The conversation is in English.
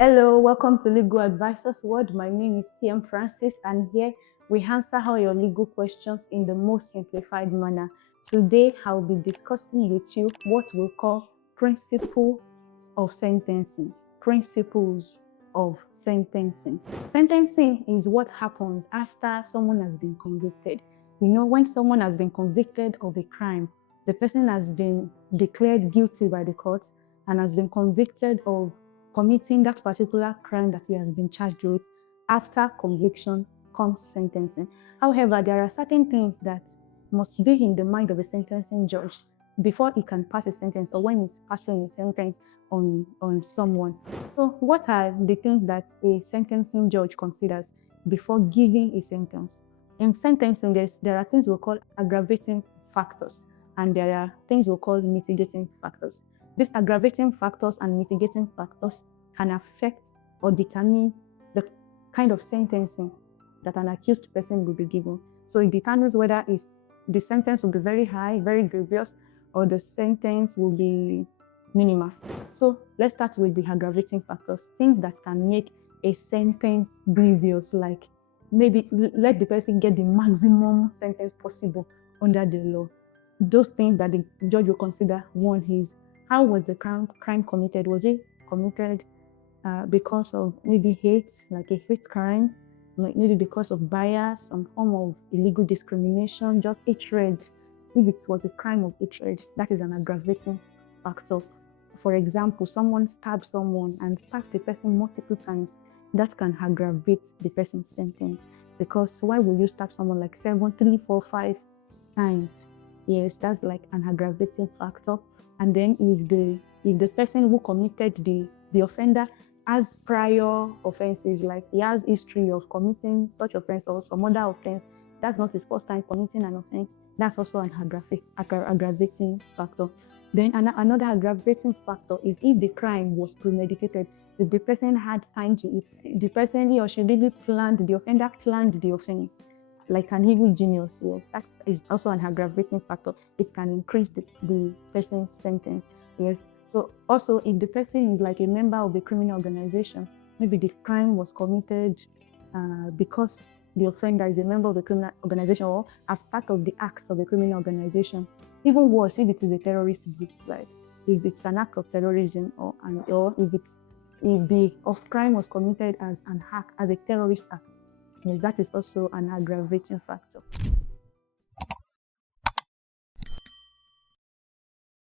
Hello, welcome to Legal Advisors World. My name is TM Francis, and here we answer all your legal questions in the most simplified manner. Today, I'll be discussing with you what we call principles of sentencing. Principles of sentencing. Sentencing is what happens after someone has been convicted. You know, when someone has been convicted of a crime, the person has been declared guilty by the court and has been convicted of committing that particular crime that he has been charged with. After conviction comes sentencing. However, there are certain things that must be in the mind of a sentencing judge before he can pass a sentence, or when he's passing a sentence on someone. So what are the things that a sentencing judge considers before giving a sentence? In sentencing, there are things we call aggravating factors, and there are things we call mitigating factors. These aggravating factors and mitigating factors can affect or determine the kind of sentencing that an accused person will be given. So it determines whether the sentence will be very high, very grievous, or the sentence will be minimal. So let's start with the aggravating factors, things that can make a sentence grievous, like maybe let the person get the maximum sentence possible under the law. Those things that the judge will consider: one is, how was the crime committed? Was it committed because of maybe hate, like a hate crime, maybe because of bias, some form of illegal discrimination, just hatred? If it was a crime of hatred, that is an aggravating factor. For example, someone stabs someone and stabs the person multiple times. That can aggravate the person's sentence, because why will you stab someone like 7, 3, 4, 5 times? Yes, that's like an aggravating factor. And then if the person who committed the offender has prior offenses, like he has history of committing such offense or some other offense, that's not his first time committing an offense, that's also an aggravating factor. Then another aggravating factor is if the crime was premeditated. If the person had time to eat, the person, he or she really planned, the offender planned the offense, like an evil genius. Yes, that is also an aggravating factor. It can increase the person's sentence. Yes. So also, if the person is like a member of a criminal organization, maybe the crime was committed because the offender is a member of the criminal organization or as part of the act of the criminal organization. Even worse, if it is a terrorist group, like if it's an act of terrorism, or if the crime was committed as an act, as a terrorist act. Yes, that is also an aggravating factor.